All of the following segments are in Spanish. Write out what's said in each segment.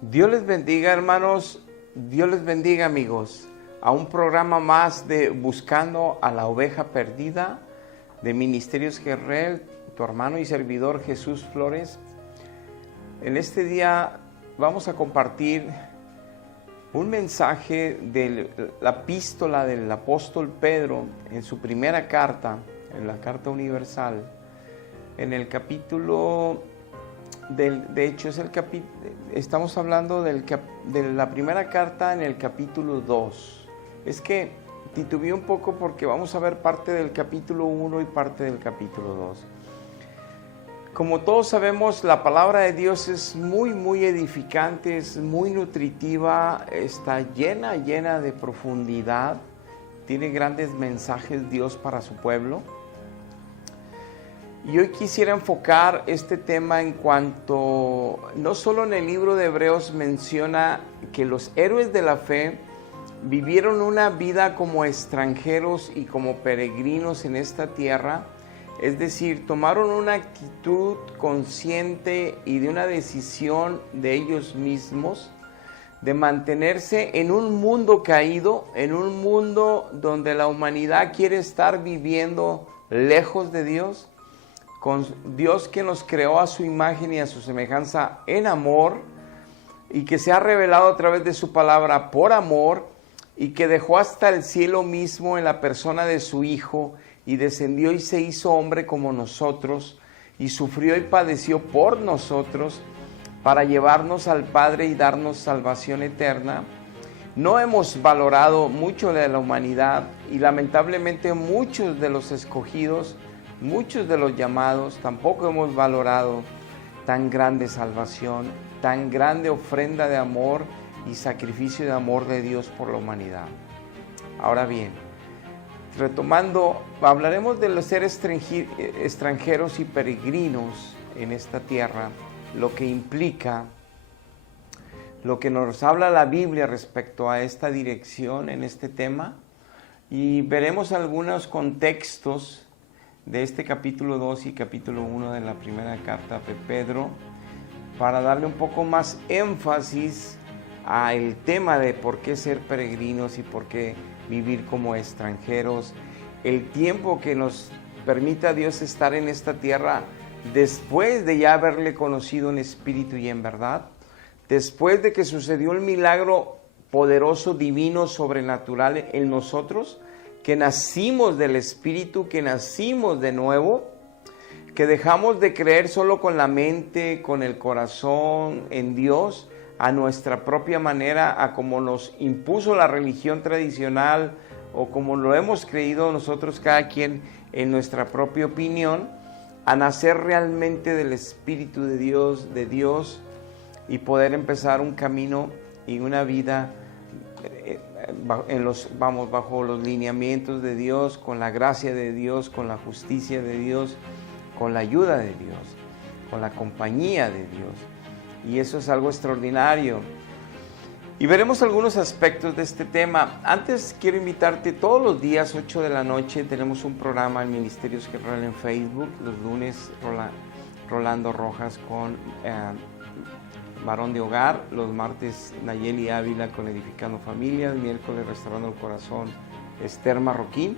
Dios les bendiga, hermanos. Dios les bendiga, amigos, a un programa más de Buscando a la Oveja Perdida de Ministerios Gerrel, tu hermano y servidor Jesús Flores. En este día vamos a compartir un mensaje de la epístola del apóstol Pedro en su primera carta, en la carta universal, en el capítulo de hecho estamos hablando de la primera carta en el capítulo 2. Es que titubeé un poco porque vamos a ver parte del capítulo 1 y parte del capítulo 2. Como todos sabemos, la palabra de Dios es muy edificante, es muy nutritiva, está llena de profundidad, tiene grandes mensajes Dios para su pueblo. Y hoy quisiera enfocar este tema en cuanto, no solo en el libro de Hebreos menciona que los héroes de la fe vivieron una vida como extranjeros y como peregrinos en esta tierra, es decir, tomaron una actitud consciente y de una decisión de ellos mismos de mantenerse en un mundo caído, en un mundo donde la humanidad quiere estar viviendo lejos de Dios, con Dios que nos creó a su imagen y a su semejanza en amor y que se ha revelado a través de su palabra por amor y que dejó hasta el cielo mismo en la persona de su Hijo y descendió y se hizo hombre como nosotros y sufrió y padeció por nosotros para llevarnos al Padre y darnos salvación eterna. No hemos valorado mucho de la humanidad y lamentablemente muchos de los escogidos, muchos de los llamados, tampoco hemos valorado tan grande salvación, tan grande ofrenda de amor y sacrificio de amor de Dios por la humanidad. Ahora bien, retomando, hablaremos de los seres extranjeros y peregrinos en esta tierra, lo que implica, lo que nos habla la Biblia respecto a esta dirección en este tema, y veremos algunos contextos de este capítulo 2 y capítulo 1 de la primera carta de Pedro, para darle un poco más énfasis al tema de por qué ser peregrinos y por qué vivir como extranjeros, el tiempo que nos permita Dios estar en esta tierra después de ya haberle conocido en espíritu y en verdad, después de que sucedió el milagro poderoso, divino, sobrenatural en nosotros, que nacimos del Espíritu, que nacimos de nuevo, que dejamos de creer solo con la mente, con el corazón en Dios, a nuestra propia manera, a como nos impuso la religión tradicional o como lo hemos creído nosotros cada quien en nuestra propia opinión, a nacer realmente del Espíritu de Dios y poder empezar un camino y una vida bajo los lineamientos de Dios, con la gracia de Dios, con la justicia de Dios, con la ayuda de Dios, con la compañía de Dios. Y eso es algo extraordinario. Y veremos algunos aspectos de este tema. Antes quiero invitarte, todos los días 8 de la noche tenemos un programa en Ministerios Gerrel en Facebook. Los lunes Rolando Rojas con Varón de Hogar, los martes Nayeli Ávila con Edificando Familias, miércoles Restaurando el Corazón Esther Marroquín,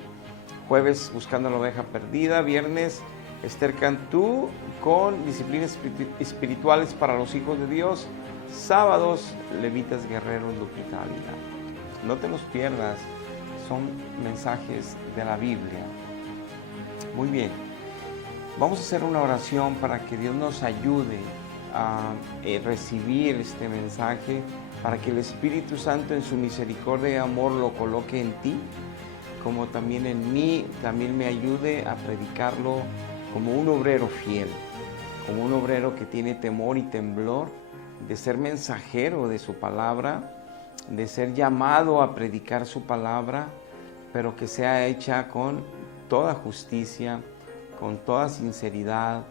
jueves Buscando la Oveja Perdida, viernes Esther Cantú con Disciplinas Espirituales para los Hijos de Dios, sábados Levitas Guerreros Lupita Ávila. No te los pierdas, son mensajes de la Biblia. Muy bien, vamos a hacer una oración para que Dios nos ayude a recibir este mensaje, para que el Espíritu Santo en su misericordia y amor lo coloque en ti, como también en mí, también me ayude a predicarlo como un obrero fiel, como un obrero que tiene temor y temblor de ser mensajero de su palabra, de ser llamado a predicar su palabra, pero que sea hecha con toda justicia, con toda sinceridad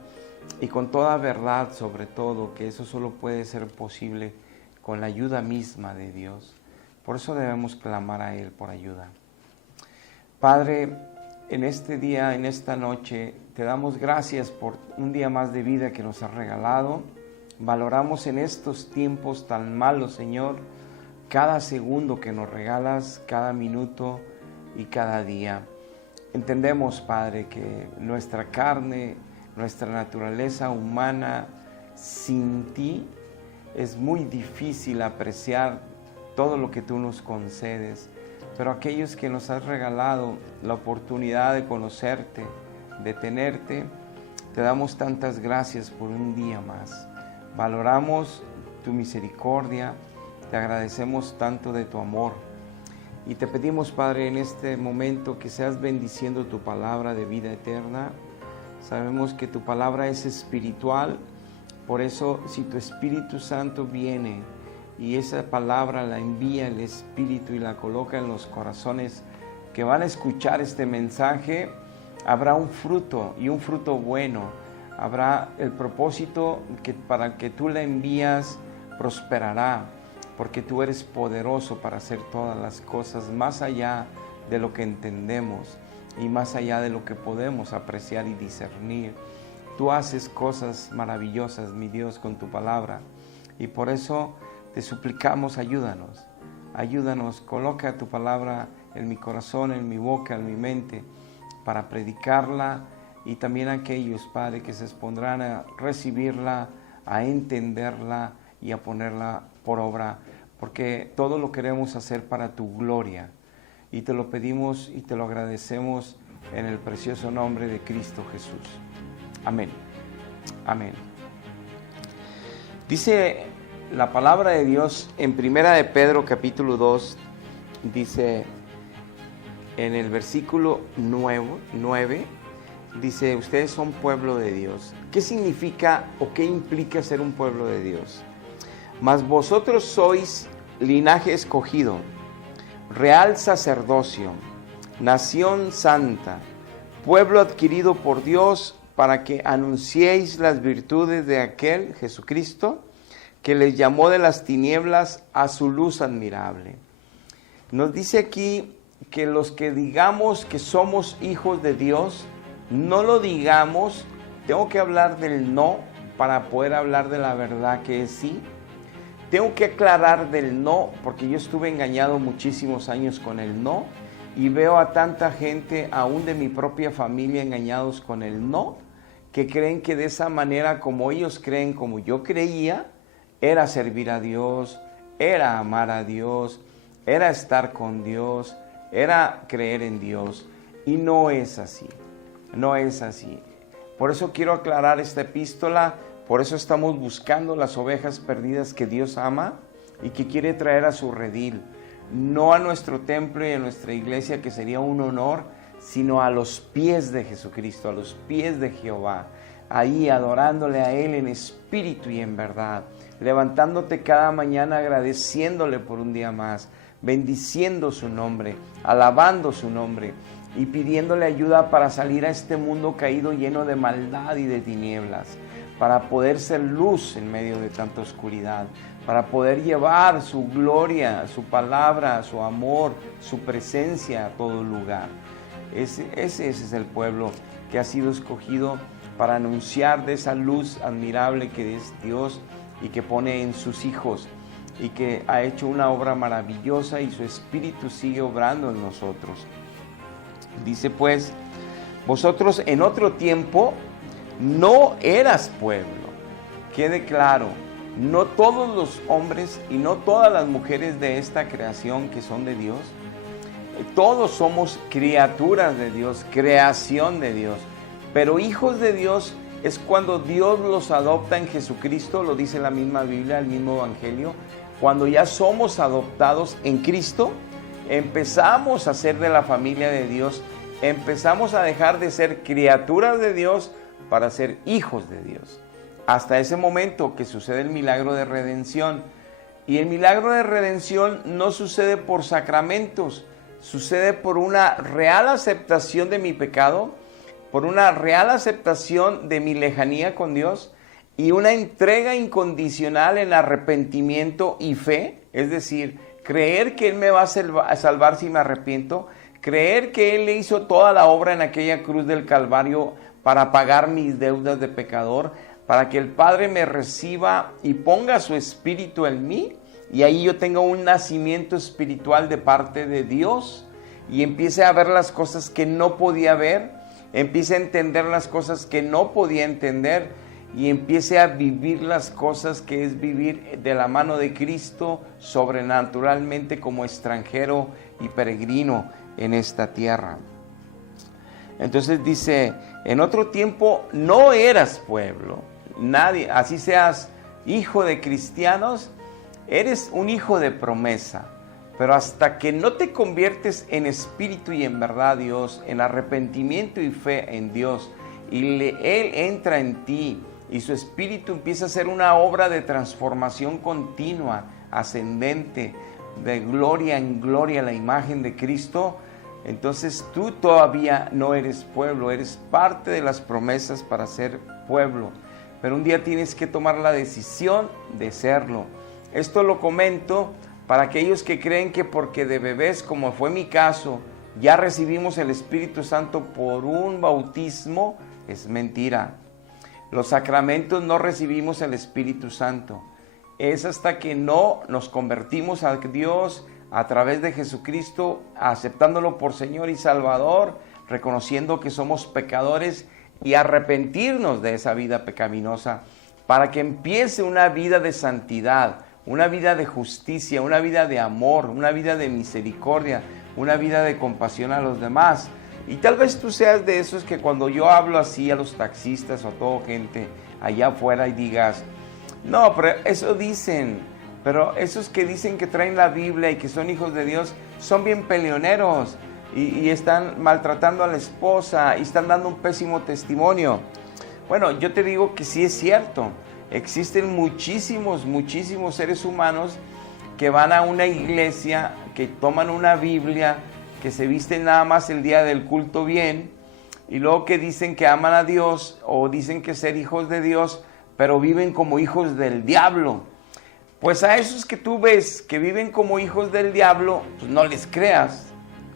y con toda verdad, sobre todo, que eso solo puede ser posible con la ayuda misma de Dios. Por eso debemos clamar a Él por ayuda. Padre, en este día, en esta noche, te damos gracias por un día más de vida que nos has regalado. Valoramos en estos tiempos tan malos, Señor, cada segundo que nos regalas, cada minuto y cada día. Entendemos, Padre, que nuestra carne, nuestra naturaleza humana, sin ti es muy difícil apreciar todo lo que tú nos concedes. Pero aquellos que nos has regalado la oportunidad de conocerte, de tenerte, te damos tantas gracias por un día más. Valoramos tu misericordia, te agradecemos tanto de tu amor. Y te pedimos, Padre, en este momento que seas bendiciendo tu palabra de vida eterna. Sabemos que tu palabra es espiritual, por eso si tu Espíritu Santo viene y esa palabra la envía el Espíritu y la coloca en los corazones que van a escuchar este mensaje, habrá un fruto y un fruto bueno. Habrá el propósito que para que tú la envías prosperará, porque tú eres poderoso para hacer todas las cosas más allá de lo que entendemos y más allá de lo que podemos apreciar y discernir. Tú haces cosas maravillosas, mi Dios, con tu palabra, y por eso te suplicamos, ayúdanos, coloca tu palabra en mi corazón, en mi boca, en mi mente, para predicarla, y también aquellos, Padre, que se expondrán a recibirla, a entenderla y a ponerla por obra, porque todo lo queremos hacer para tu gloria, y te lo pedimos y te lo agradecemos en el precioso nombre de Cristo Jesús. Amén. Amén. Dice la palabra de Dios en Primera de Pedro capítulo 2, dice en el versículo 9, dice, ustedes son pueblo de Dios. ¿Qué significa o qué implica ser un pueblo de Dios? Mas vosotros sois linaje escogido, real sacerdocio, nación santa, pueblo adquirido por Dios, para que anunciéis las virtudes de aquel, Jesucristo, que les llamó de las tinieblas a su luz admirable. Nos dice aquí que los que digamos que somos hijos de Dios, no lo digamos, tengo que hablar del no para poder hablar de la verdad que es sí. Tengo que aclarar del no, porque yo estuve engañado muchísimos años con el no, y veo a tanta gente, aún de mi propia familia, engañados con el no, que creen que de esa manera, como ellos creen, como yo creía, era servir a Dios, era amar a Dios, era estar con Dios, era creer en Dios. Y no es así, no es así. Por eso quiero aclarar esta epístola, por eso estamos buscando las ovejas perdidas que Dios ama y que quiere traer a su redil. No a nuestro templo y a nuestra iglesia, que sería un honor, sino a los pies de Jesucristo, a los pies de Jehová, ahí adorándole a Él en espíritu y en verdad, levantándote cada mañana agradeciéndole por un día más, bendiciendo su nombre, alabando su nombre y pidiéndole ayuda para salir a este mundo caído lleno de maldad y de tinieblas, para poder ser luz en medio de tanta oscuridad, para poder llevar su gloria, su palabra, su amor, su presencia a todo lugar. Ese es el pueblo que ha sido escogido para anunciar de esa luz admirable que es Dios y que pone en sus hijos y que ha hecho una obra maravillosa y su Espíritu sigue obrando en nosotros. Dice pues, vosotros en otro tiempo no eras pueblo. Quede claro, no todos los hombres y no todas las mujeres de esta creación que son de Dios, todos somos criaturas de Dios, creación de Dios, pero hijos de Dios es cuando Dios los adopta en Jesucristo, lo dice la misma Biblia, el mismo Evangelio. Cuando ya somos adoptados en Cristo, empezamos a ser de la familia de Dios, empezamos a dejar de ser criaturas de Dios para ser hijos de Dios. Hasta ese momento que sucede el milagro de redención. Y el milagro de redención no sucede por sacramentos, sucede por una real aceptación de mi pecado, por una real aceptación de mi lejanía con Dios y una entrega incondicional en arrepentimiento y fe, es decir, creer que Él me va a salvar si me arrepiento, creer que Él le hizo toda la obra en aquella cruz del Calvario para pagar mis deudas de pecador, para que el Padre me reciba y ponga su espíritu en mí, y ahí yo tenga un nacimiento espiritual de parte de Dios, y empiece a ver las cosas que no podía ver, empiece a entender las cosas que no podía entender, y empiece a vivir las cosas que es vivir de la mano de Cristo sobrenaturalmente como extranjero y peregrino en esta tierra. Entonces dice, en otro tiempo no eras pueblo, nadie, así seas hijo de cristianos, eres un hijo de promesa, pero hasta que no te conviertes en espíritu y en verdad Dios, en arrepentimiento y fe en Dios, y Él entra en ti, y su espíritu empieza a hacer una obra de transformación continua, ascendente, de gloria en gloria a la imagen de Cristo, entonces tú todavía no eres pueblo, eres parte de las promesas para ser pueblo, pero un día tienes que tomar la decisión de serlo. Esto lo comento para aquellos que creen que porque de bebés, como fue mi caso, ya recibimos el Espíritu Santo por un bautismo, es mentira. Los sacramentos no recibimos el Espíritu Santo. Es hasta que no nos convertimos a Dios a través de Jesucristo, aceptándolo por Señor y Salvador, reconociendo que somos pecadores y arrepentirnos de esa vida pecaminosa para que empiece una vida de santidad, una vida de justicia, una vida de amor, una vida de misericordia, una vida de compasión a los demás. Y tal vez tú seas de esos que cuando yo hablo así a los taxistas o a toda gente allá afuera y digas, no, pero eso dicen, pero esos que dicen que traen la Biblia y que son hijos de Dios son bien peleoneros y están maltratando a la esposa y están dando un pésimo testimonio. Bueno, yo te digo que sí es cierto, existen muchísimos seres humanos que van a una iglesia, que toman una Biblia, que se visten nada más el día del culto bien, y luego que dicen que aman a Dios o dicen que ser hijos de Dios, pero viven como hijos del diablo. Pues a esos que tú ves que viven como hijos del diablo, pues no les creas,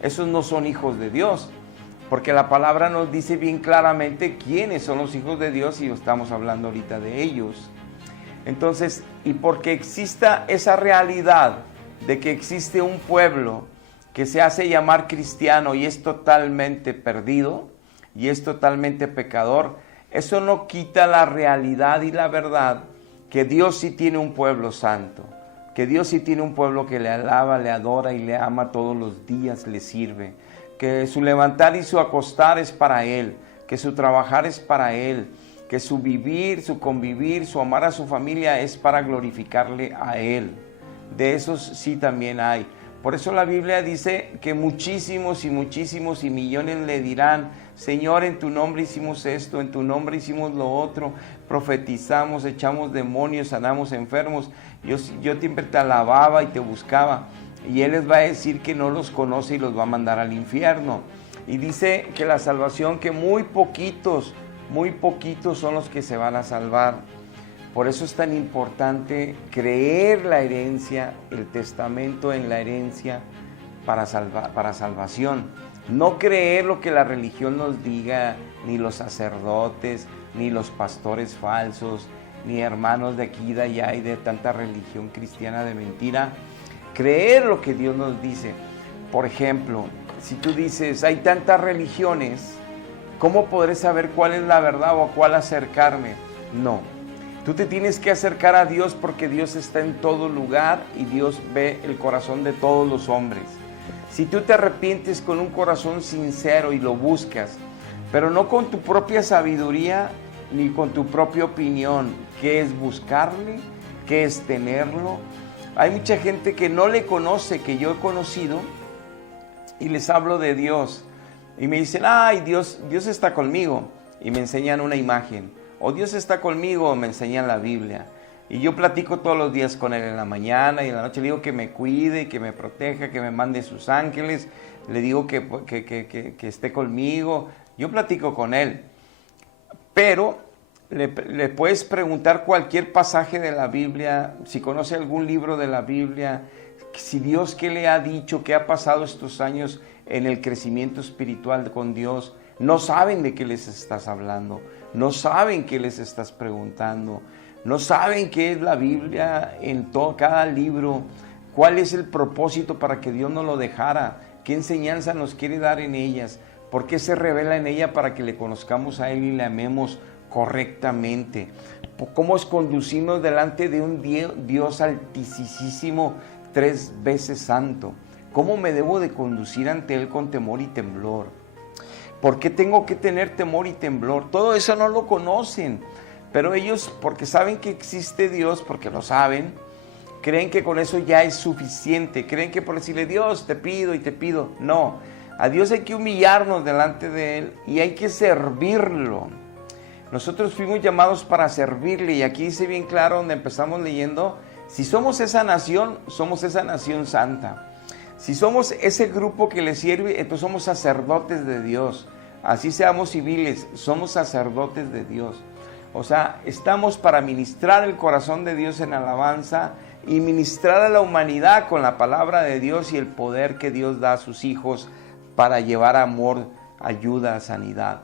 esos no son hijos de Dios, porque la palabra nos dice bien claramente quiénes son los hijos de Dios y estamos hablando ahorita de ellos. Entonces, y porque exista esa realidad de que existe un pueblo que se hace llamar cristiano y es totalmente perdido y es totalmente pecador, eso no quita la realidad y la verdad que Dios sí tiene un pueblo santo, que Dios sí tiene un pueblo que le alaba, le adora y le ama todos los días, le sirve, que su levantar y su acostar es para Él, que su trabajar es para Él, que su vivir, su convivir, su amar a su familia es para glorificarle a Él. De esos sí también hay. Por eso la Biblia dice que muchísimos y millones le dirán, Señor, en tu nombre hicimos esto, en tu nombre hicimos lo otro, profetizamos, echamos demonios, sanamos enfermos, yo siempre te alababa y te buscaba. Y Él les va a decir que no los conoce y los va a mandar al infierno. Y dice que la salvación, que muy poquitos son los que se van a salvar. Por eso es tan importante creer la herencia, el testamento en la herencia para salvación. No creer lo que la religión nos diga, ni los sacerdotes, ni los pastores falsos, ni hermanos de aquí y de allá y de tanta religión cristiana de mentira. Creer lo que Dios nos dice. Por ejemplo, si tú dices, hay tantas religiones, ¿cómo podré saber cuál es la verdad o a cuál acercarme? No. Tú te tienes que acercar a Dios porque Dios está en todo lugar y Dios ve el corazón de todos los hombres. Si tú te arrepientes con un corazón sincero y lo buscas, pero no con tu propia sabiduría ni con tu propia opinión, ¿qué es buscarle? ¿Qué es tenerlo? Hay mucha gente que no le conoce, que yo he conocido, y les hablo de Dios. Y me dicen, ay, Dios está conmigo. Y me enseñan una imagen. O Dios está conmigo, me enseñan la Biblia. Y yo platico todos los días con Él en la mañana y en la noche. Le digo que me cuide, que me proteja, que me mande sus ángeles. Le digo que esté conmigo. Yo platico con Él. Pero le puedes preguntar cualquier pasaje de la Biblia, si conoce algún libro de la Biblia, si Dios qué le ha dicho, qué ha pasado estos años en el crecimiento espiritual con Dios. No saben de qué les estás hablando. no saben qué les estás preguntando, no saben qué es la Biblia en todo, cada libro, cuál es el propósito para que Dios nos lo dejara, qué enseñanza nos quiere dar en ellas, por qué se revela en ella para que le conozcamos a Él y le amemos correctamente, cómo es conducirnos delante de un Dios altísimo, 3 veces santo, cómo me debo de conducir ante Él con temor y temblor, por qué tengo que tener temor y temblor. Todo eso no lo conocen, pero ellos, porque saben que existe Dios, porque lo saben, creen que con eso ya es suficiente, creen que por decirle Dios te pido y te pido, no, a Dios hay que humillarnos delante de Él y hay que servirlo. Nosotros fuimos llamados para servirle, y aquí dice bien claro donde empezamos leyendo, si somos esa nación santa. Si somos ese grupo que le sirve, entonces somos sacerdotes de Dios. Así seamos civiles, somos sacerdotes de Dios. O sea, estamos para ministrar el corazón de Dios en alabanza y ministrar a la humanidad con la palabra de Dios y el poder que Dios da a sus hijos para llevar amor, ayuda, sanidad,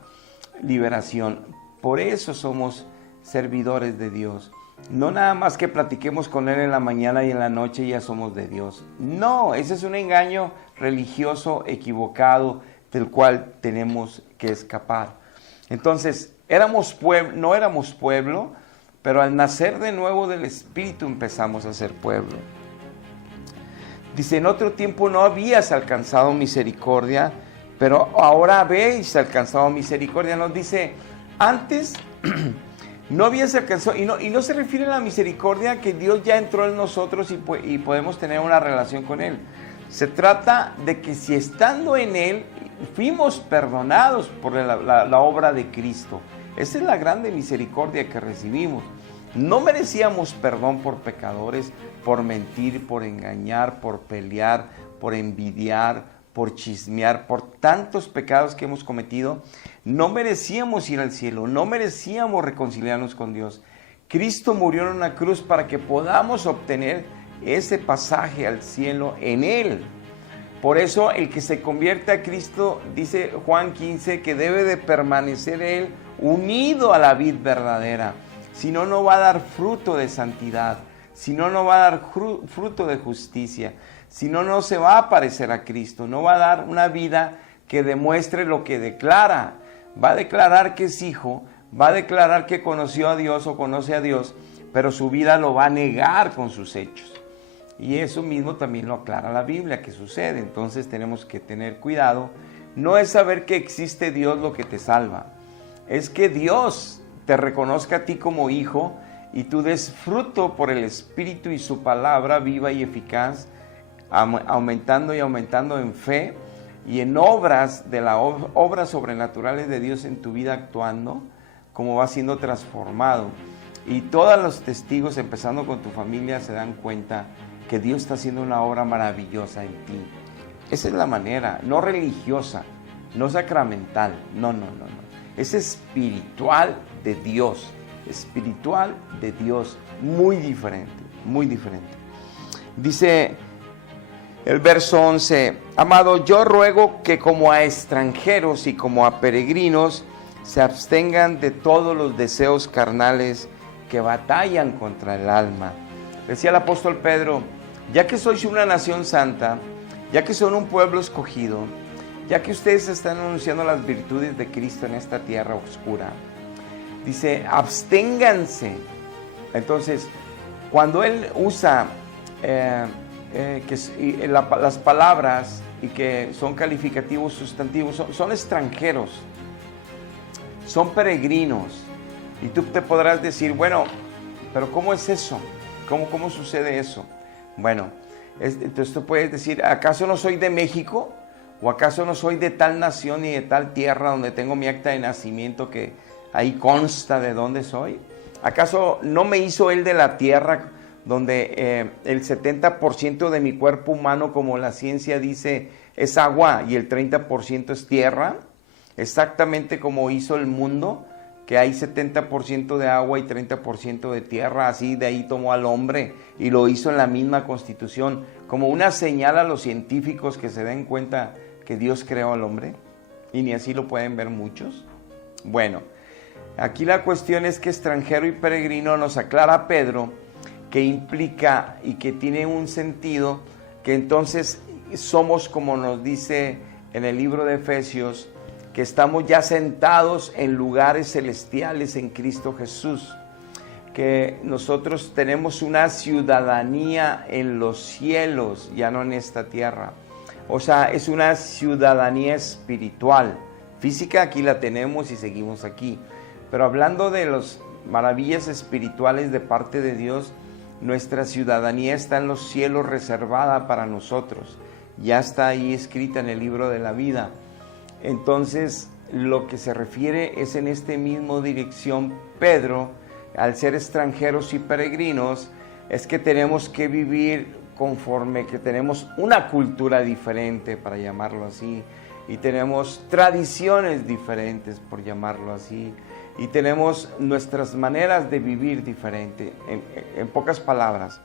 liberación. Por eso somos servidores de Dios. No nada más que platiquemos con Él en la mañana y en la noche y ya somos de Dios. No, ese es un engaño religioso equivocado del cual tenemos que escapar. Entonces, no éramos pueblo, pero al nacer de nuevo del Espíritu empezamos a ser pueblo. Dice, en otro tiempo no habías alcanzado misericordia, pero ahora habéis alcanzado misericordia. Nos dice, antes no habías alcanzado, y no se refiere a la misericordia que Dios ya entró en nosotros y podemos tener una relación con Él. Se trata de que si estando en Él, fuimos perdonados por la obra de Cristo. Esa es la grande misericordia que recibimos. No merecíamos perdón por pecadores, por mentir, por engañar, por pelear, por envidiar, por chismear, por tantos pecados que hemos cometido. No merecíamos ir al cielo, no merecíamos reconciliarnos con Dios. Cristo murió en una cruz para que podamos obtener ese pasaje al cielo en Él. Por eso el que se convierte a Cristo, dice Juan 15, que debe de permanecer Él unido a la vid verdadera. Si no, no va a dar fruto de santidad. Si no, no va a dar fruto de justicia. Si no, no se va a parecer a Cristo. No va a dar una vida que demuestre lo que declara. Va a declarar que es hijo, va a declarar que conoció a Dios o conoce a Dios, pero su vida lo va a negar con sus hechos. Y eso mismo también lo aclara la Biblia, que sucede. Entonces tenemos que tener cuidado. No es saber que existe Dios lo que te salva. Es que Dios te reconozca a ti como hijo y tú des fruto por el Espíritu y su palabra viva y eficaz, aumentando y aumentando en fe y en obras de obras sobrenaturales de Dios en tu vida actuando, como va siendo transformado. Y todos los testigos, empezando con tu familia, se dan cuenta que Dios está haciendo una obra maravillosa en ti. Esa es la manera, no religiosa, no sacramental, no. Es espiritual de Dios, muy diferente, muy diferente. Dice el verso 11, amado, yo ruego que como a extranjeros y como a peregrinos se abstengan de todos los deseos carnales que batallan contra el alma. Decía el apóstol Pedro, ya que sois una nación santa, ya que son un pueblo escogido, ya que ustedes están anunciando las virtudes de Cristo en esta tierra oscura, dice, absténganse. Entonces, cuando él usa las palabras y que son calificativos sustantivos, son extranjeros, son peregrinos. Y tú te podrás decir, bueno, pero ¿cómo es eso? ¿Cómo sucede eso? Bueno, entonces tú puedes decir, ¿acaso no soy de México? ¿O acaso no soy de tal nación y de tal tierra donde tengo mi acta de nacimiento que ahí consta de dónde soy? ¿Acaso no me hizo Él de la tierra donde el 70% de mi cuerpo humano, como la ciencia dice, es agua y el 30% es tierra? Exactamente como hizo el mundo, que hay 70% de agua y 30% de tierra, así de ahí tomó al hombre y lo hizo en la misma constitución, como una señal a los científicos que se den cuenta que Dios creó al hombre, y ni así lo pueden ver muchos. Bueno, Aquí la cuestión es que extranjero y peregrino nos aclara Pedro que implica y que tiene un sentido que entonces somos, como nos dice en el libro de Efesios, que estamos ya sentados en lugares celestiales en Cristo Jesús, que nosotros tenemos una ciudadanía en los cielos, ya no en esta tierra. O sea, es una ciudadanía espiritual. Física aquí la tenemos y seguimos aquí. Pero hablando de las maravillas espirituales de parte de Dios, nuestra ciudadanía está en los cielos reservada para nosotros. Ya está ahí escrita en el libro de la vida. Entonces, lo que se refiere es en esta misma dirección, Pedro, al ser extranjeros y peregrinos, es que tenemos que vivir conforme que tenemos una cultura diferente, para llamarlo así, y tenemos tradiciones diferentes, por llamarlo así, y tenemos nuestras maneras de vivir diferentes. En pocas palabras,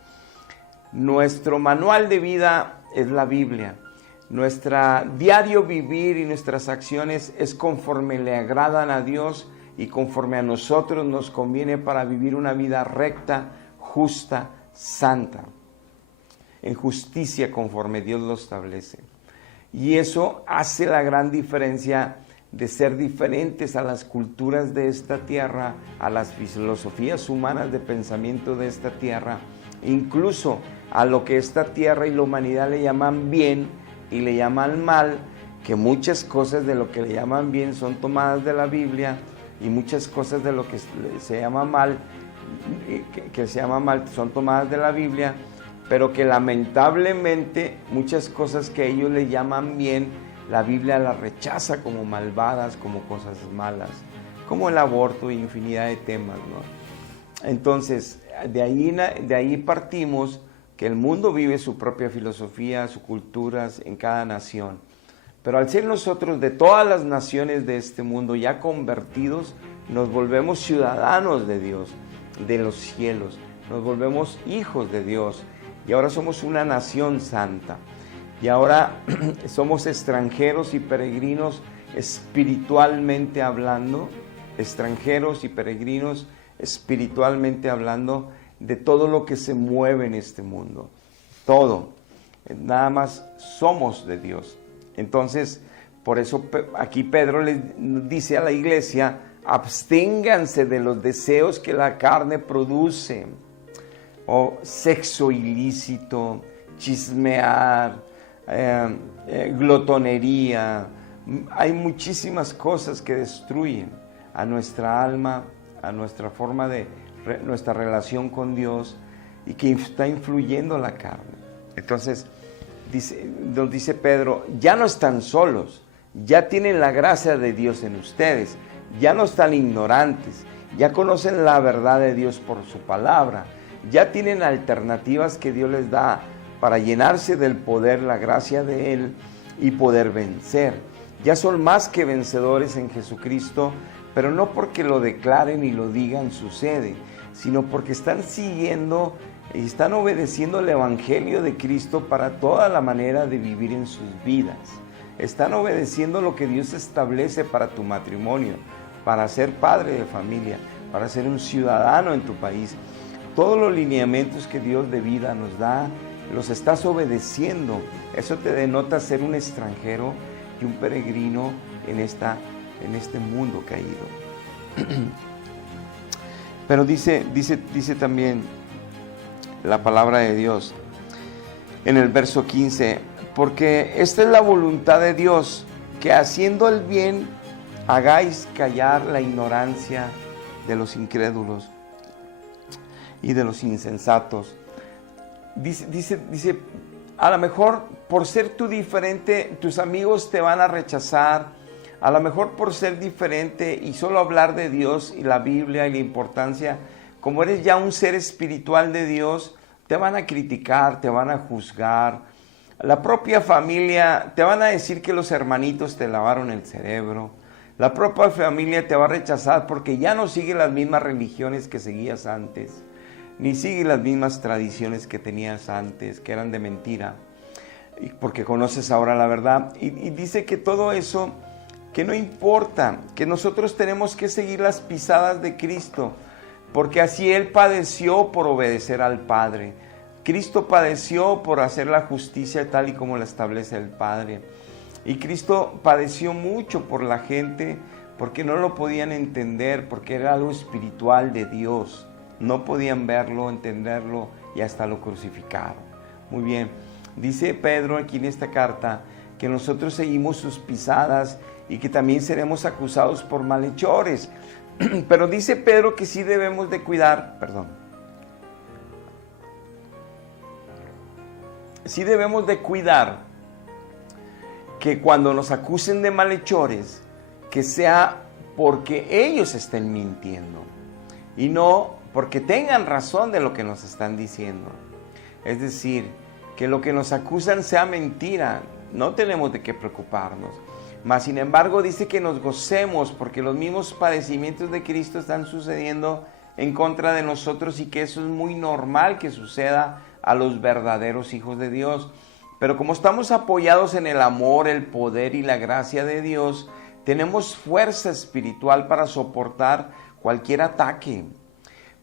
nuestro manual de vida es la Biblia. Nuestro diario vivir y nuestras acciones es conforme le agradan a Dios y conforme a nosotros nos conviene para vivir una vida recta, justa, santa, en justicia conforme Dios lo establece. Y eso hace la gran diferencia de ser diferentes a las culturas de esta tierra, a las filosofías humanas de pensamiento de esta tierra, incluso a lo que esta tierra y la humanidad le llaman bien y le llaman mal, que muchas cosas de lo que le llaman bien son tomadas de la Biblia y muchas cosas de lo que se llama mal, que se llama mal son tomadas de la Biblia, pero que lamentablemente muchas cosas que ellos le llaman bien, la Biblia las rechaza como malvadas, como cosas malas, como el aborto y infinidad de temas, ¿no? Entonces, de ahí partimos que el mundo vive su propia filosofía, sus culturas en cada nación. Pero al ser nosotros de todas las naciones de este mundo ya convertidos, nos volvemos ciudadanos de Dios, de los cielos, nos volvemos hijos de Dios y ahora somos una nación santa. Y ahora somos extranjeros y peregrinos espiritualmente hablando, extranjeros y peregrinos espiritualmente hablando de todo lo que se mueve en este mundo. Todo. Nada más somos de Dios. Entonces, por eso aquí Pedro le dice a la iglesia, absténganse de los deseos que la carne produce, o sexo ilícito, chismear, glotonería. Hay muchísimas cosas que destruyen a nuestra alma, a nuestra forma de nuestra relación con Dios y que está influyendo la carne. Entonces nos dice Pedro, ya no están solos, ya tienen la gracia de Dios en ustedes, ya no están ignorantes, ya conocen la verdad de Dios por su palabra, ya tienen alternativas que Dios les da para llenarse del poder, la gracia de Él y poder vencer. Ya son más que vencedores en Jesucristo, pero no porque lo declaren y lo digan sucede, sino porque están siguiendo y están obedeciendo el Evangelio de Cristo para toda la manera de vivir en sus vidas. Están obedeciendo lo que Dios establece para tu matrimonio, para ser padre de familia, para ser un ciudadano en tu país. Todos los lineamientos que Dios de vida nos da, los estás obedeciendo. Eso te denota ser un extranjero y un peregrino en este mundo caído. Pero dice también la palabra de Dios en el verso 15, porque esta es la voluntad de Dios, que haciendo el bien hagáis callar la ignorancia de los incrédulos y de los insensatos. Dice, a lo mejor por ser tú diferente, tus amigos te van a rechazar. A lo mejor por ser diferente y solo hablar de Dios y la Biblia y la importancia, como eres ya un ser espiritual de Dios, te van a criticar, te van a juzgar. La propia familia te van a decir que los hermanitos te lavaron el cerebro. La propia familia te va a rechazar porque ya no sigue las mismas religiones que seguías antes, ni sigue las mismas tradiciones que tenías antes, que eran de mentira, porque conoces ahora la verdad. Y dice que todo eso que no importa, que nosotros tenemos que seguir las pisadas de Cristo, porque así Él padeció por obedecer al Padre. Cristo padeció por hacer la justicia tal y como la establece el Padre. Y Cristo padeció mucho por la gente, porque no lo podían entender, porque era algo espiritual de Dios. No podían verlo, entenderlo, y hasta lo crucificaron. Muy bien, dice Pedro aquí en esta carta, que nosotros seguimos sus pisadas y que también seremos acusados por malhechores. Pero dice Pedro que sí debemos de cuidar, sí debemos de cuidar que cuando nos acusen de malhechores, que sea porque ellos estén mintiendo y no porque tengan razón de lo que nos están diciendo. Es decir, que lo que nos acusan sea mentira, no tenemos de qué preocuparnos. Mas, sin embargo, dice que nos gocemos porque los mismos padecimientos de Cristo están sucediendo en contra de nosotros y que eso es muy normal que suceda a los verdaderos hijos de Dios. Pero como estamos apoyados en el amor, el poder y la gracia de Dios, tenemos fuerza espiritual para soportar cualquier ataque,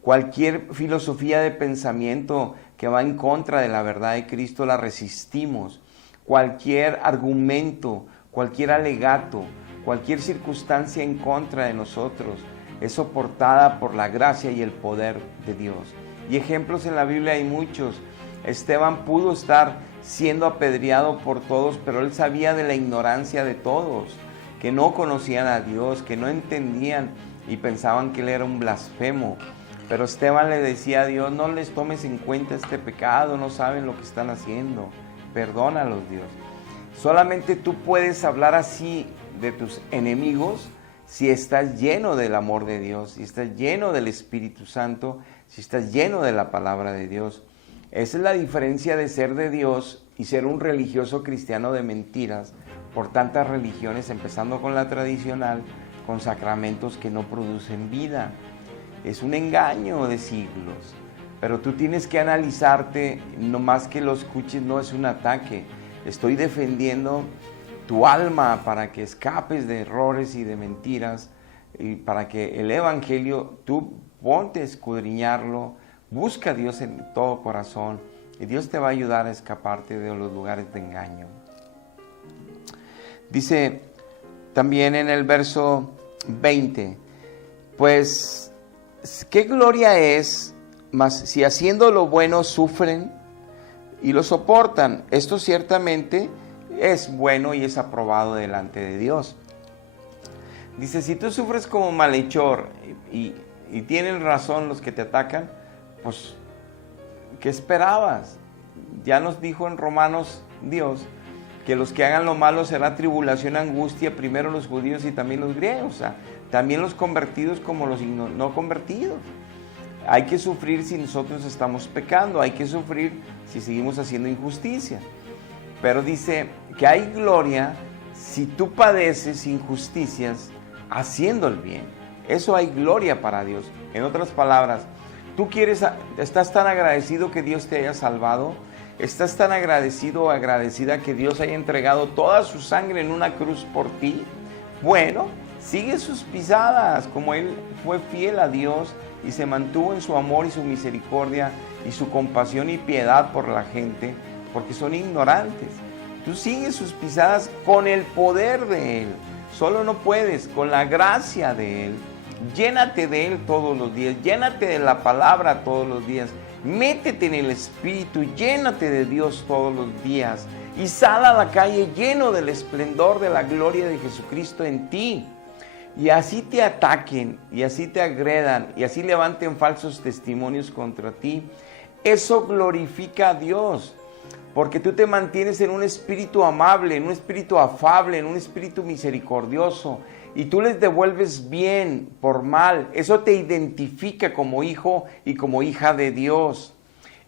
cualquier filosofía de pensamiento que va en contra de la verdad de Cristo, la resistimos. Cualquier argumento, cualquier alegato, cualquier circunstancia en contra de nosotros es soportada por la gracia y el poder de Dios. Y ejemplos en la Biblia hay muchos. Esteban pudo estar siendo apedreado por todos, pero él sabía de la ignorancia de todos, que no conocían a Dios, que no entendían y pensaban que él era un blasfemo. Pero Esteban le decía a Dios, no les tomes en cuenta este pecado, no saben lo que están haciendo, perdónalos, Dios. Solamente tú puedes hablar así de tus enemigos si estás lleno del amor de Dios, si estás lleno del Espíritu Santo, si estás lleno de la palabra de Dios. Esa es la diferencia de ser de Dios y ser un religioso cristiano de mentiras por tantas religiones, empezando con la tradicional, con sacramentos que no producen vida. Es un engaño de siglos, pero tú tienes que analizarte, no más que lo escuches, no es un ataque. Estoy defendiendo tu alma para que escapes de errores y de mentiras y para que el evangelio, tú ponte a escudriñarlo, busca a Dios en todo corazón y Dios te va a ayudar a escaparte de los lugares de engaño. Dice también en el verso 20, pues, ¿qué gloria es, mas si haciendo lo bueno sufren y lo soportan? Esto ciertamente es bueno y es aprobado delante de Dios. Dice, si tú sufres como malhechor y tienen razón los que te atacan, pues, ¿qué esperabas? Ya nos dijo en Romanos Dios que los que hagan lo malo será tribulación, angustia, primero los judíos y también los griegos, o sea, también los convertidos como los no convertidos. Hay que sufrir si nosotros estamos pecando, hay que sufrir si seguimos haciendo injusticia. Pero dice que hay gloria si tú padeces injusticias haciendo el bien. Eso hay gloria para Dios. En otras palabras, estás tan agradecido que Dios te haya salvado, estás tan agradecido o agradecida que Dios haya entregado toda su sangre en una cruz por ti. Bueno, sigue sus pisadas, como Él fue fiel a Dios y se mantuvo en su amor y su misericordia y su compasión y piedad por la gente, porque son ignorantes. Tú sigues sus pisadas con el poder de Él. Solo no puedes, con la gracia de Él. Llénate de Él todos los días, llénate de la palabra todos los días, métete en el Espíritu, llénate de Dios todos los días y sal a la calle lleno del esplendor de la gloria de Jesucristo en ti. Y así te ataquen, y así te agredan, y así levanten falsos testimonios contra ti. Eso glorifica a Dios, porque tú te mantienes en un espíritu amable, en un espíritu afable, en un espíritu misericordioso, y tú les devuelves bien por mal. Eso te identifica como hijo y como hija de Dios.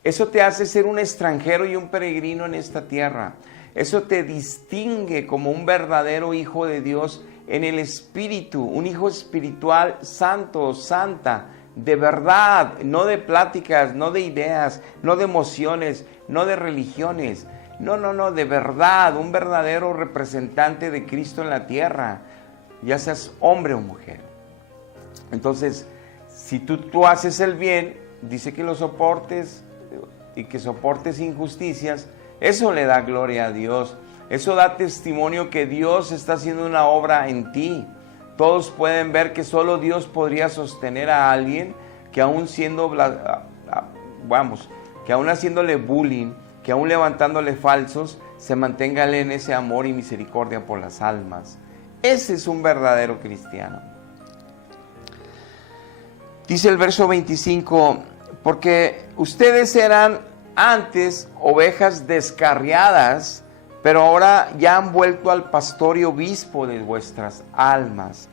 Eso te hace ser un extranjero y un peregrino en esta tierra. Eso te distingue como un verdadero hijo de Dios en el espíritu, un hijo espiritual santo, santa, de verdad, no de pláticas, no de ideas, no de emociones, no de religiones. No, de verdad, un verdadero representante de Cristo en la tierra. ya seas hombre o mujer. Entonces, si tú haces el bien, dice que lo soportes y que soportes injusticias, eso le da gloria a Dios. Eso da testimonio que Dios está haciendo una obra en ti. Todos pueden ver que solo Dios podría sostener a alguien que aún siendo, que aún haciéndole bullying, que aún levantándole falsos, se mantenga en ese amor y misericordia por las almas. Ese es un verdadero cristiano. Dice el verso 25, porque ustedes eran antes ovejas descarriadas, pero ahora ya han vuelto al pastor y obispo de vuestras almas.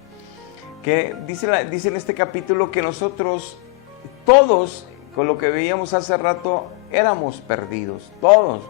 Que dice en este capítulo que nosotros todos, con lo que veíamos hace rato, éramos perdidos, todos.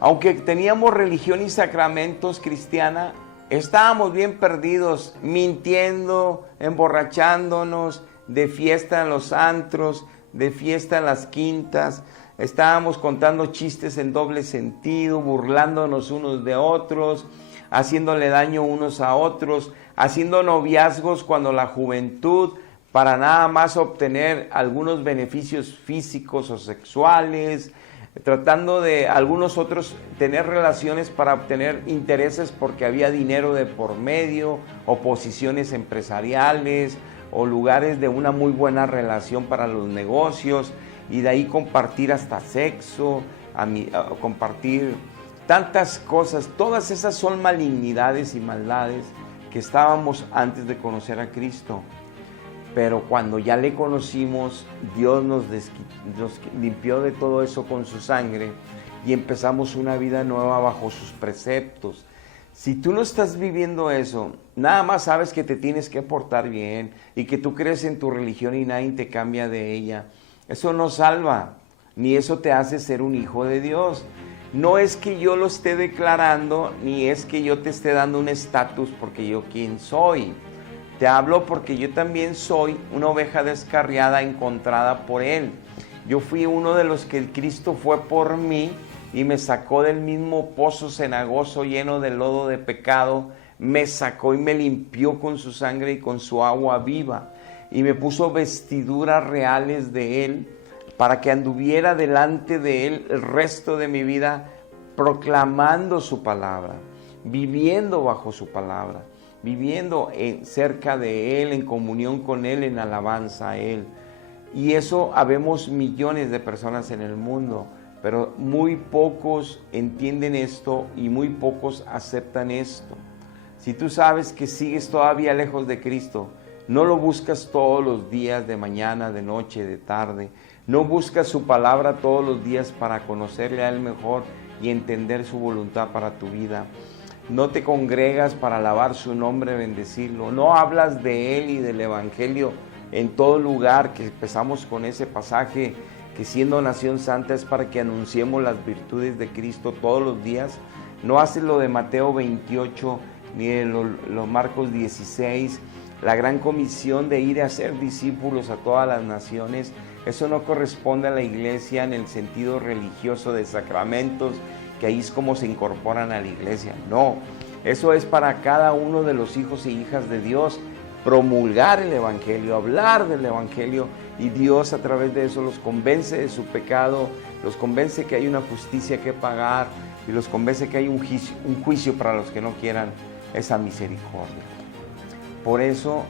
Aunque teníamos religión y sacramentos cristiana, estábamos bien perdidos, mintiendo, emborrachándonos, de fiesta en los antros, de fiesta en las quintas. Estábamos contando chistes en doble sentido, burlándonos unos de otros, haciéndole daño unos a otros, haciendo noviazgos cuando la juventud, para nada más obtener algunos beneficios físicos o sexuales, tratando de algunos otros tener relaciones para obtener intereses porque había dinero de por medio, o posiciones empresariales, o lugares de una muy buena relación para los negocios, y de ahí compartir hasta sexo, compartir tantas cosas. Todas esas son malignidades y maldades que estábamos antes de conocer a Cristo. Pero cuando ya le conocimos, Dios nos limpió de todo eso con su sangre y empezamos una vida nueva bajo sus preceptos. Si tú no estás viviendo eso, nada más sabes que te tienes que portar bien y que tú crees en tu religión y nadie te cambia de ella. Eso no salva, ni eso te hace ser un hijo de Dios. No es que yo lo esté declarando, ni es que yo te esté dando un estatus porque yo quién soy. Te hablo porque yo también soy una oveja descarriada encontrada por Él. Yo fui uno de los que Cristo fue por mí y me sacó del mismo pozo cenagoso lleno de lodo de pecado. Me sacó y me limpió con su sangre y con su agua viva. Y me puso vestiduras reales de Él para que anduviera delante de Él el resto de mi vida proclamando su palabra, viviendo bajo su palabra, viviendo cerca de Él, en comunión con Él, en alabanza a Él. Y eso habemos millones de personas en el mundo, pero muy pocos entienden esto y muy pocos aceptan esto. Si tú sabes que sigues todavía lejos de Cristo, no lo buscas todos los días, de mañana, de noche, de tarde. No buscas su palabra todos los días para conocerle a Él mejor y entender su voluntad para tu vida. No te congregas para alabar su nombre, bendecirlo. No hablas de Él y del Evangelio en todo lugar, que empezamos con ese pasaje, que siendo nación santa es para que anunciemos las virtudes de Cristo todos los días. No haces lo de Mateo 28, ni de los Marcos 16, la gran comisión de ir a hacer discípulos a todas las naciones. Eso no corresponde a la iglesia en el sentido religioso de sacramentos, que ahí es como se incorporan a la iglesia. No, eso es para cada uno de los hijos e hijas de Dios, promulgar el Evangelio, hablar del Evangelio, y Dios a través de eso los convence de su pecado, los convence que hay una justicia que pagar y los convence que hay un juicio para los que no quieran esa misericordia. Por eso,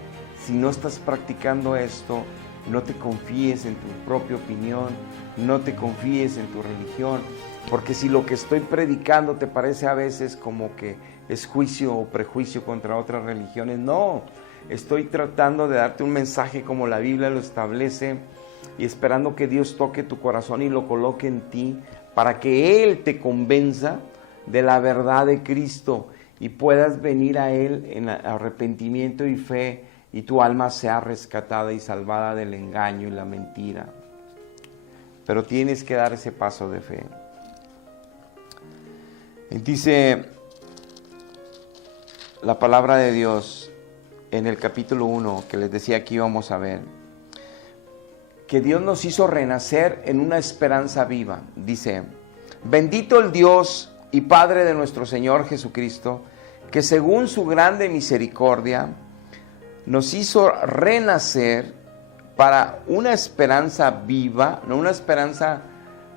si no estás practicando esto, no te confíes en tu propia opinión, no te confíes en tu religión, porque si lo que estoy predicando te parece a veces como que es juicio o prejuicio contra otras religiones, no, estoy tratando de darte un mensaje como la Biblia lo establece y esperando que Dios toque tu corazón y lo coloque en ti para que Él te convenza de la verdad de Cristo y puedas venir a Él en arrepentimiento y fe, y tu alma sea rescatada y salvada del engaño y la mentira. Pero tienes que dar ese paso de fe. Dice la palabra de Dios en el capítulo 1, que les decía que íbamos a ver, que Dios nos hizo renacer en una esperanza viva. Dice: bendito el Dios y Padre de nuestro Señor Jesucristo, que según su grande misericordia nos hizo renacer para una esperanza viva, no una esperanza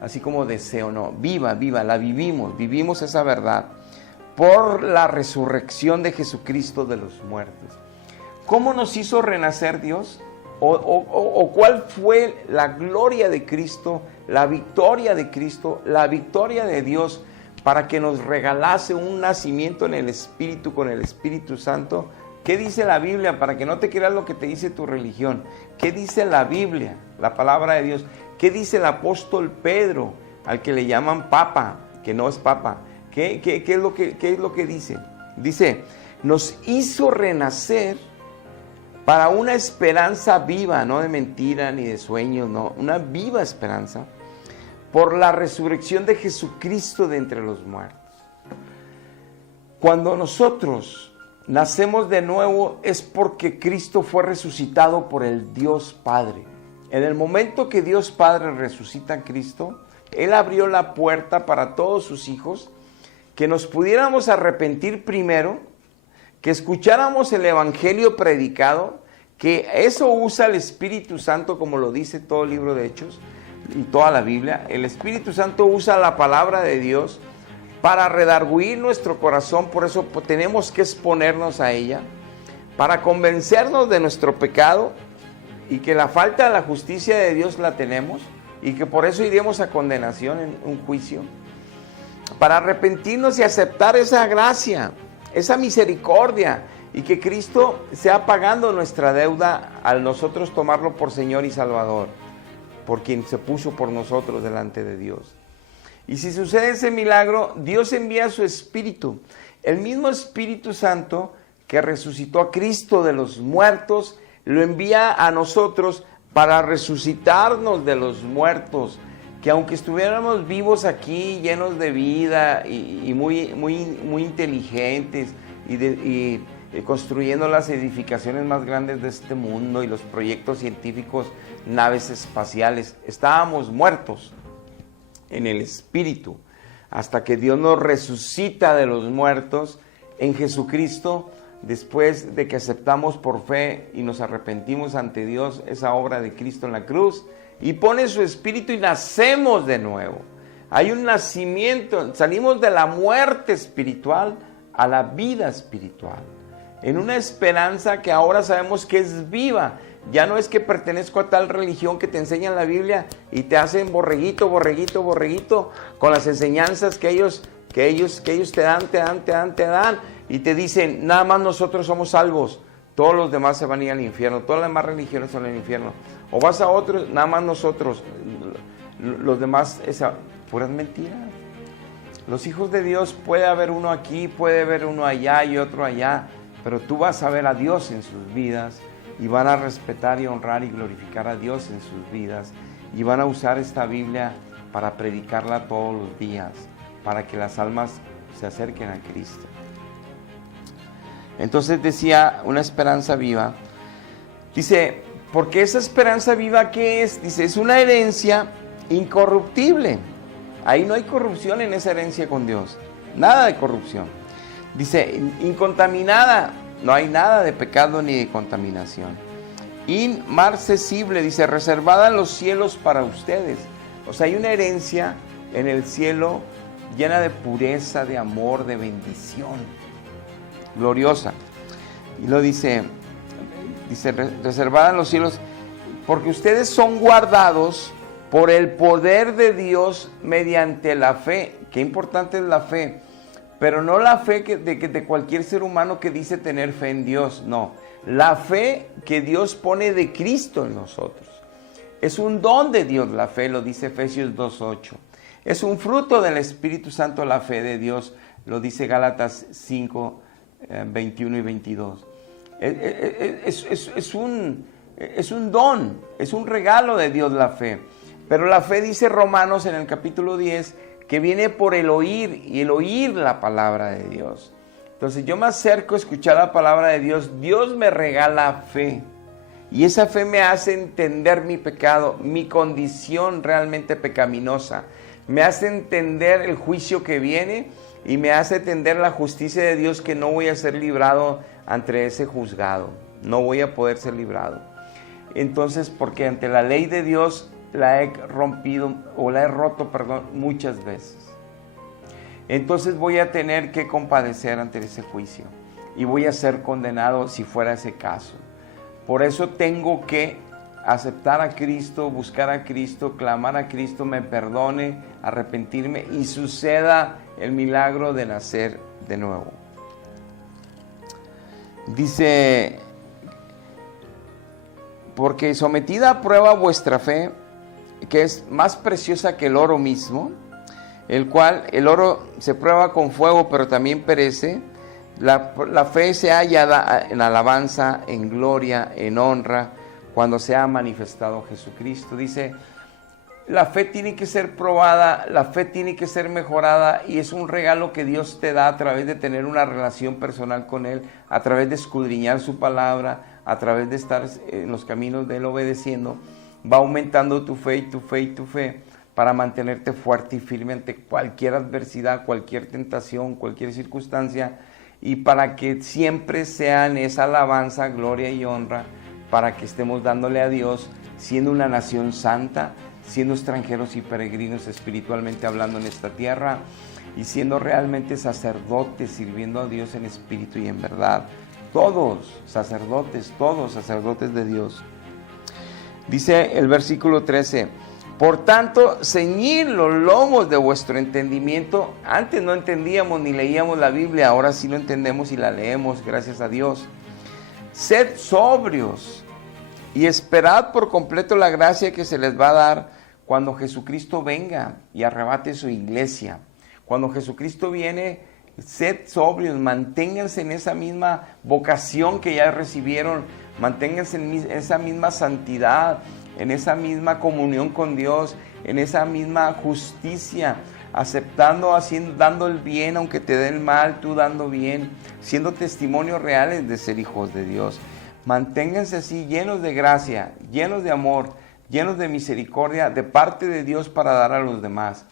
así como deseo, no, viva, la vivimos esa verdad, por la resurrección de Jesucristo de los muertos. ¿Cómo nos hizo renacer Dios? ¿O cuál fue la gloria de Cristo, la victoria de Cristo, la victoria de Dios para que nos regalase un nacimiento en el Espíritu con el Espíritu Santo? ¿Qué dice la Biblia? Para que no te creas lo que te dice tu religión. ¿Qué dice la Biblia, la palabra de Dios? ¿Qué dice el apóstol Pedro, al que le llaman papa, que no es papa? ¿Qué es lo que dice? Dice, nos hizo renacer para una esperanza viva, no de mentira ni de sueños, no, una viva esperanza, por la resurrección de Jesucristo de entre los muertos. Cuando nosotros nacemos de nuevo es porque Cristo fue resucitado por el Dios Padre. En el momento que Dios Padre resucita a Cristo, Él abrió la puerta para todos sus hijos, que nos pudiéramos arrepentir primero, que escucháramos el Evangelio predicado, que eso usa el Espíritu Santo, como lo dice todo el libro de Hechos y toda la Biblia. El Espíritu Santo usa la palabra de Dios para redarguir nuestro corazón, por eso tenemos que exponernos a ella, para convencernos de nuestro pecado y que la falta de la justicia de Dios la tenemos y que por eso iremos a condenación en un juicio, para arrepentirnos y aceptar esa gracia, esa misericordia, y que Cristo sea pagando nuestra deuda al nosotros tomarlo por Señor y Salvador, por quien se puso por nosotros delante de Dios. Y si sucede ese milagro, Dios envía su Espíritu, el mismo Espíritu Santo que resucitó a Cristo de los muertos, lo envía a nosotros para resucitarnos de los muertos, que aunque estuviéramos vivos aquí, llenos de vida y muy inteligentes y construyendo las edificaciones más grandes de este mundo y los proyectos científicos, naves espaciales, estábamos muertos en el espíritu, hasta que Dios nos resucita de los muertos en Jesucristo, después de que aceptamos por fe y nos arrepentimos ante Dios esa obra de Cristo en la cruz, y pone su Espíritu y nacemos de nuevo. Hay un nacimiento, salimos de la muerte espiritual a la vida espiritual, en una esperanza que ahora sabemos que es viva. Ya no es que pertenezco a tal religión que te enseñan la Biblia y te hacen borreguito, con las enseñanzas que ellos te dan, y te dicen, nada más nosotros somos salvos, todos los demás se van a ir al infierno, todas las demás religiones son al infierno. O vas a otros, nada más nosotros, los demás, puras mentiras. Los hijos de Dios, puede haber uno aquí, puede haber uno allá y otro allá, pero tú vas a ver a Dios en sus vidas, y van a respetar y honrar y glorificar a Dios en sus vidas, y van a usar esta Biblia para predicarla todos los días, para que las almas se acerquen a Cristo. Entonces decía, una esperanza viva. Dice, porque esa esperanza viva, ¿qué es? Dice, es una herencia incorruptible. Ahí no hay corrupción en esa herencia con Dios, nada de corrupción. Dice, incontaminada, no hay nada de pecado ni de contaminación. Inmarcesible, dice, reservada en los cielos para ustedes. O sea, hay una herencia en el cielo llena de pureza, de amor, de bendición, gloriosa. Y lo dice, reservada en los cielos, porque ustedes son guardados por el poder de Dios mediante la fe. Qué importante es la fe. Pero no la fe de cualquier ser humano que dice tener fe en Dios, no. La fe que Dios pone de Cristo en nosotros. Es un don de Dios la fe, lo dice Efesios 2:8. Es un fruto del Espíritu Santo la fe de Dios, lo dice Gálatas 5:21 y 22. Es un don, es un regalo de Dios la fe. Pero la fe, dice Romanos en el capítulo 10, que viene por el oír, y el oír la palabra de Dios. Entonces yo me acerco a escuchar la palabra de Dios, Dios me regala fe, y esa fe me hace entender mi pecado, mi condición realmente pecaminosa, me hace entender el juicio que viene y me hace entender la justicia de Dios, que no voy a ser librado ante ese juzgado, no voy a poder ser librado. Entonces, porque ante la ley de Dios la he roto, muchas veces. Entonces voy a tener que compadecer ante ese juicio y voy a ser condenado si fuera ese caso. Por eso tengo que aceptar a Cristo, buscar a Cristo, clamar a Cristo, me perdone, arrepentirme y suceda el milagro de nacer de nuevo. Dice, porque sometida a prueba vuestra fe, que es más preciosa que el oro mismo, el cual el oro se prueba con fuego, pero también perece. La fe se halla en alabanza, en gloria, en honra, cuando se ha manifestado Jesucristo. Dice, la fe tiene que ser probada, la fe tiene que ser mejorada, y es un regalo que Dios te da a través de tener una relación personal con Él, a través de escudriñar su palabra, a través de estar en los caminos de Él obedeciendo. Va aumentando tu fe y tu fe y tu fe, para mantenerte fuerte y firme ante cualquier adversidad, cualquier tentación, cualquier circunstancia, y para que siempre sean esa alabanza, gloria y honra, para que estemos dándole a Dios, siendo una nación santa, siendo extranjeros y peregrinos espiritualmente hablando en esta tierra, y siendo realmente sacerdotes, sirviendo a Dios en espíritu y en verdad. Todos sacerdotes de Dios. Dice el versículo 13, por tanto, ceñid los lomos de vuestro entendimiento. Antes no entendíamos ni leíamos la Biblia, ahora sí lo entendemos y la leemos, gracias a Dios. Sed sobrios y esperad por completo la gracia que se les va a dar cuando Jesucristo venga y arrebate su iglesia. Cuando Jesucristo viene, sed sobrios, manténganse en esa misma vocación que ya recibieron, manténganse en esa misma santidad, en esa misma comunión con Dios, en esa misma justicia, aceptando, dando el bien, aunque te dé el mal, tú dando bien, siendo testimonios reales de ser hijos de Dios. Manténganse así, llenos de gracia, llenos de amor, llenos de misericordia de parte de Dios para dar a los demás,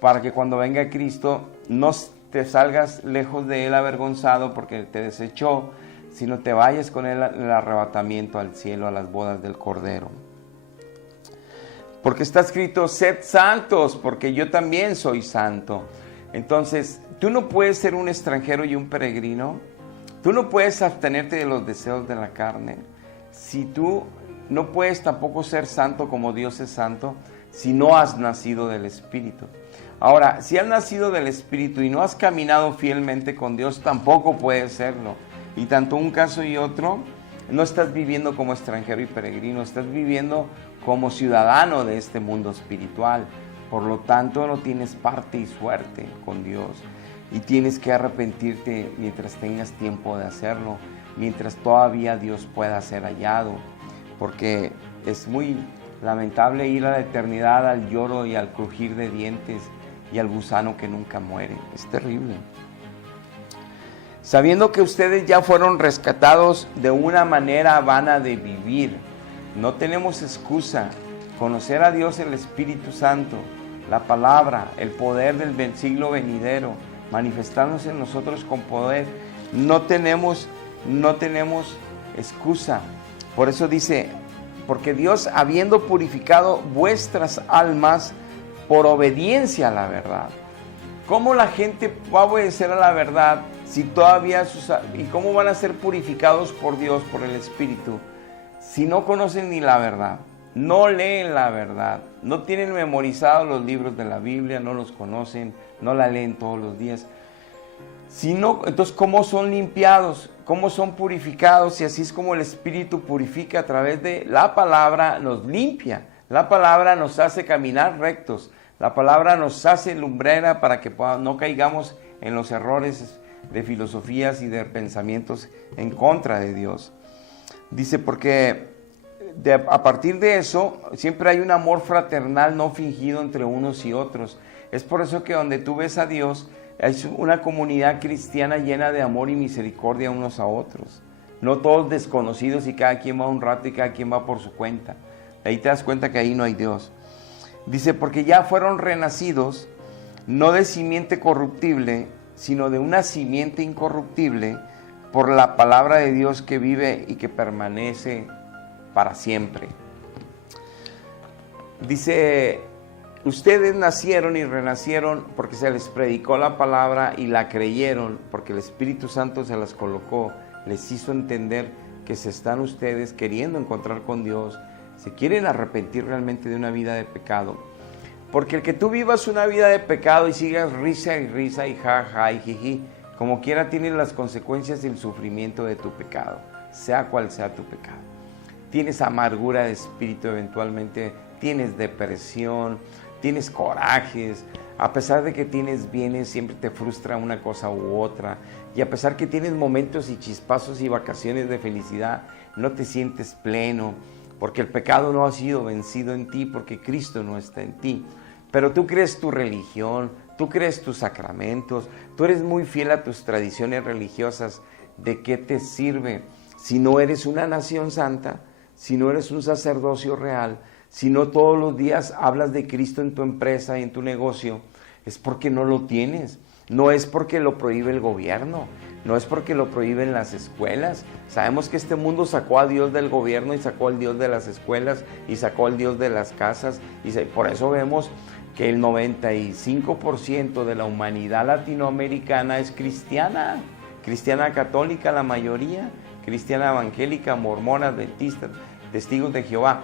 para que cuando venga Cristo no te salgas lejos de Él avergonzado porque te desechó, sino te vayas con Él en el arrebatamiento al cielo, a las bodas del Cordero. Porque está escrito, sed santos, porque yo también soy santo. Entonces, tú no puedes ser un extranjero y un peregrino. Tú no puedes abstenerte de los deseos de la carne. Si tú no puedes tampoco ser santo como Dios es santo, si no has nacido del Espíritu. Ahora, si has nacido del Espíritu y no has caminado fielmente con Dios, tampoco puedes serlo. Y tanto un caso y otro, no estás viviendo como extranjero y peregrino, estás viviendo como ciudadano de este mundo espiritual. Por lo tanto, no tienes parte y suerte con Dios. Y tienes que arrepentirte mientras tengas tiempo de hacerlo, mientras todavía Dios pueda ser hallado. Porque es muy lamentable ir a la eternidad al lloro y al crujir de dientes y al gusano que nunca muere. Es terrible. Sabiendo que ustedes ya fueron rescatados de una manera vana de vivir. No tenemos excusa. Conocer a Dios, el Espíritu Santo, la palabra, el poder del siglo venidero, manifestándose en nosotros con poder. No tenemos excusa. Por eso dice, porque Dios, habiendo purificado vuestras almas por obediencia a la verdad. ¿Cómo la gente va a obedecer a la verdad si todavía y cómo van a ser purificados por Dios, por el Espíritu, si no conocen ni la verdad? No leen la verdad, no tienen memorizados los libros de la Biblia, no los conocen, no la leen todos los días. Entonces, ¿cómo son limpiados? ¿Cómo son purificados? Y así es como el Espíritu purifica a través de la palabra, nos limpia. La palabra nos hace caminar rectos. La palabra nos hace lumbrera para que no caigamos en los errores de filosofías y de pensamientos en contra de Dios. Dice, porque a partir de eso siempre hay un amor fraternal no fingido entre unos y otros. Es por eso que donde tú ves a Dios, es una comunidad cristiana llena de amor y misericordia unos a otros. No todos desconocidos y cada quien va un rato y cada quien va por su cuenta. Ahí te das cuenta que ahí no hay Dios. Dice, porque ya fueron renacidos, no de simiente corruptible, sino de una simiente incorruptible, por la palabra de Dios que vive y que permanece para siempre. Dice, ustedes nacieron y renacieron porque se les predicó la palabra y la creyeron, porque el Espíritu Santo se las colocó, les hizo entender que se están ustedes queriendo encontrar con Dios, se quieren arrepentir realmente de una vida de pecado. Porque el que tú vivas una vida de pecado y sigas risa y risa y jaja y jiji, como quiera tienes las consecuencias y el sufrimiento de tu pecado, sea cual sea tu pecado. Tienes amargura de espíritu eventualmente, tienes depresión, tienes corajes, a pesar de que tienes bienes, siempre te frustra una cosa u otra, y a pesar que tienes momentos y chispazos y vacaciones de felicidad, no te sientes pleno, porque el pecado no ha sido vencido en ti, porque Cristo no está en ti. Pero tú crees tu religión, tú crees tus sacramentos, tú eres muy fiel a tus tradiciones religiosas. ¿De qué te sirve si no eres una nación santa, si no eres un sacerdocio real, si no todos los días hablas de Cristo en tu empresa y en tu negocio? Es porque no lo tienes. No es porque lo prohíbe el gobierno, no es porque lo prohíben las escuelas. Sabemos que este mundo sacó a Dios del gobierno y sacó al Dios de las escuelas y sacó al Dios de las casas. Y por eso vemos que el 95% de la humanidad latinoamericana es cristiana, cristiana católica la mayoría, cristiana evangélica, mormona, adventista, testigos de Jehová.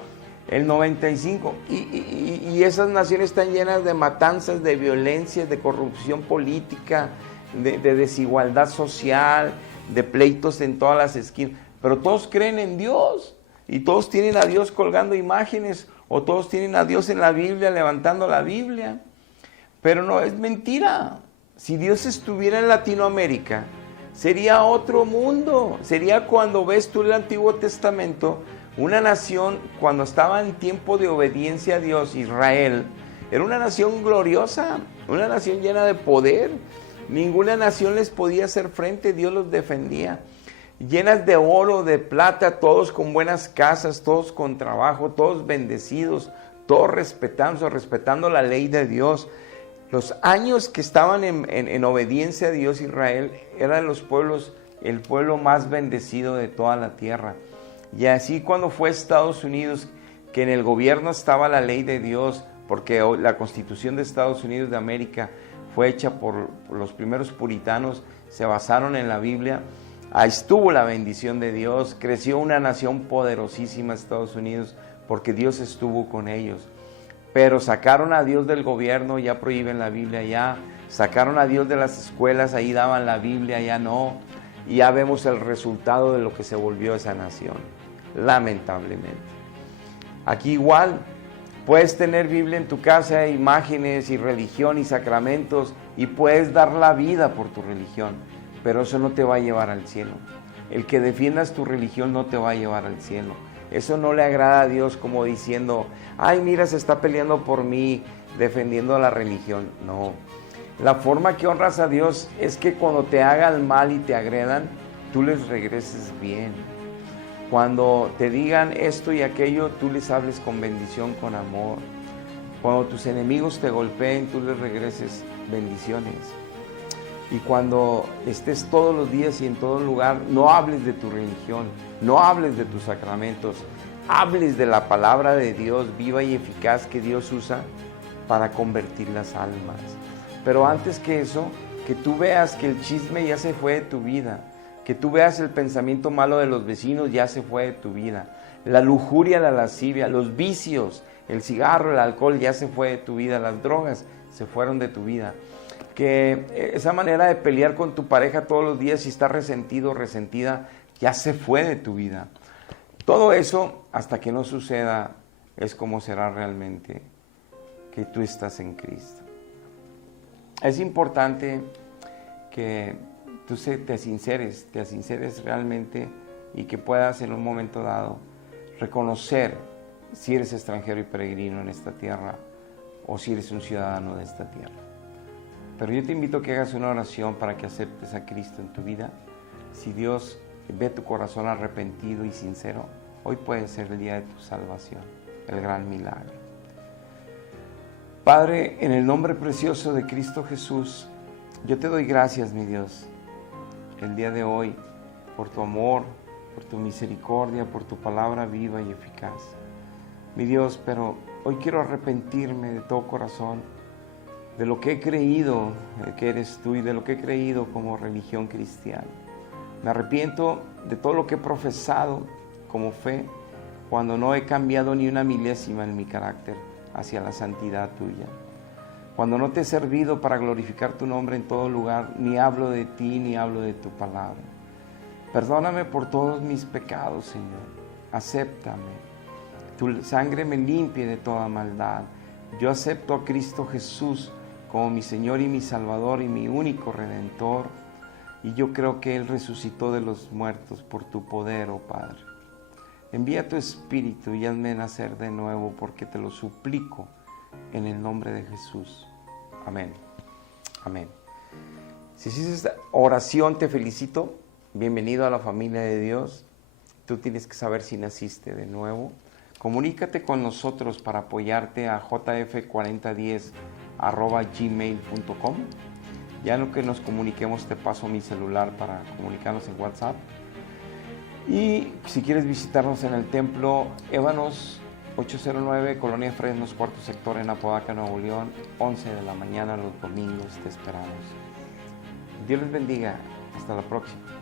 El 95%, y esas naciones están llenas de matanzas, de violencia, de corrupción política, de desigualdad social, de pleitos en todas las esquinas, pero todos creen en Dios, y todos tienen a Dios colgando imágenes, o todos tienen a Dios en la Biblia, levantando la Biblia, pero no, es mentira. Si Dios estuviera en Latinoamérica, sería otro mundo, sería cuando ves tú el Antiguo Testamento, una nación, cuando estaba en tiempo de obediencia a Dios, Israel, era una nación gloriosa, una nación llena de poder. Ninguna nación les podía hacer frente, Dios los defendía. Llenas de oro, de plata, todos con buenas casas, todos con trabajo, todos bendecidos, todos respetando la ley de Dios. Los años que estaban en obediencia a Dios, Israel, eran el pueblo más bendecido de toda la tierra. Y así cuando fue Estados Unidos, que en el gobierno estaba la ley de Dios, porque la Constitución de Estados Unidos de América fue hecha por los primeros puritanos, se basaron en la Biblia, ahí estuvo la bendición de Dios, creció una nación poderosísima Estados Unidos, porque Dios estuvo con ellos. Pero sacaron a Dios del gobierno, ya prohíben la Biblia, ya sacaron a Dios de las escuelas, ahí daban la Biblia, ya no, y ya vemos el resultado de lo que se volvió esa nación, lamentablemente. Aquí igual, puedes tener Biblia en tu casa, imágenes y religión y sacramentos, y puedes dar la vida por tu religión, pero eso no te va a llevar al cielo. El que defiendas tu religión no te va a llevar al cielo. Eso no le agrada a Dios, como diciendo, ay, mira, se está peleando por mí, defendiendo la religión. No. La forma que honras a Dios es que cuando te hagan mal y te agredan, tú les regreses bien. Cuando te digan esto y aquello, tú les hables con bendición, con amor. Cuando tus enemigos te golpeen, tú les regreses bendiciones. Y cuando estés todos los días y en todo lugar, no hables de tu religión, no hables de tus sacramentos, hables de la palabra de Dios viva y eficaz que Dios usa para convertir las almas. Pero antes que eso, que tú veas que el chisme ya se fue de tu vida, que tú veas el pensamiento malo de los vecinos ya se fue de tu vida, la lujuria, la lascivia, los vicios, el cigarro, el alcohol ya se fue de tu vida, las drogas se fueron de tu vida. Que esa manera de pelear con tu pareja todos los días, si estás resentido o resentida, ya se fue de tu vida. Todo eso, hasta que no suceda, es como será realmente que tú estás en Cristo. Es importante que tú te sinceres realmente y que puedas en un momento dado reconocer si eres extranjero y peregrino en esta tierra o si eres un ciudadano de esta tierra. Pero yo te invito a que hagas una oración para que aceptes a Cristo en tu vida. Si Dios ve tu corazón arrepentido y sincero, hoy puede ser el día de tu salvación, el gran milagro. Padre, en el nombre precioso de Cristo Jesús, yo te doy gracias, mi Dios, el día de hoy, por tu amor, por tu misericordia, por tu palabra viva y eficaz. Mi Dios, pero hoy quiero arrepentirme de todo corazón de lo que he creído que eres tú y de lo que he creído como religión cristiana. Me arrepiento de todo lo que he profesado como fe cuando no he cambiado ni una milésima en mi carácter hacia la santidad tuya. Cuando no te he servido para glorificar tu nombre en todo lugar, ni hablo de ti, ni hablo de tu palabra. Perdóname por todos mis pecados, Señor. Acéptame. Tu sangre me limpie de toda maldad. Yo acepto a Cristo Jesús como mi Señor y mi Salvador y mi único Redentor. Y yo creo que Él resucitó de los muertos por tu poder, oh Padre. Envía tu Espíritu y hazme nacer de nuevo, porque te lo suplico en el nombre de Jesús. Amén. Amén. Si hiciste esta oración, te felicito. Bienvenido a la familia de Dios. Tú tienes que saber si naciste de nuevo. Comunícate con nosotros para apoyarte a jf4010@gmail.com. Ya en lo que nos comuniquemos te paso mi celular para comunicarnos en WhatsApp. Y si quieres visitarnos en el templo Ébanos 809, Colonia Fresnos, cuarto sector en Apodaca, Nuevo León, 11 de la mañana los domingos te esperamos. Dios les bendiga. Hasta la próxima.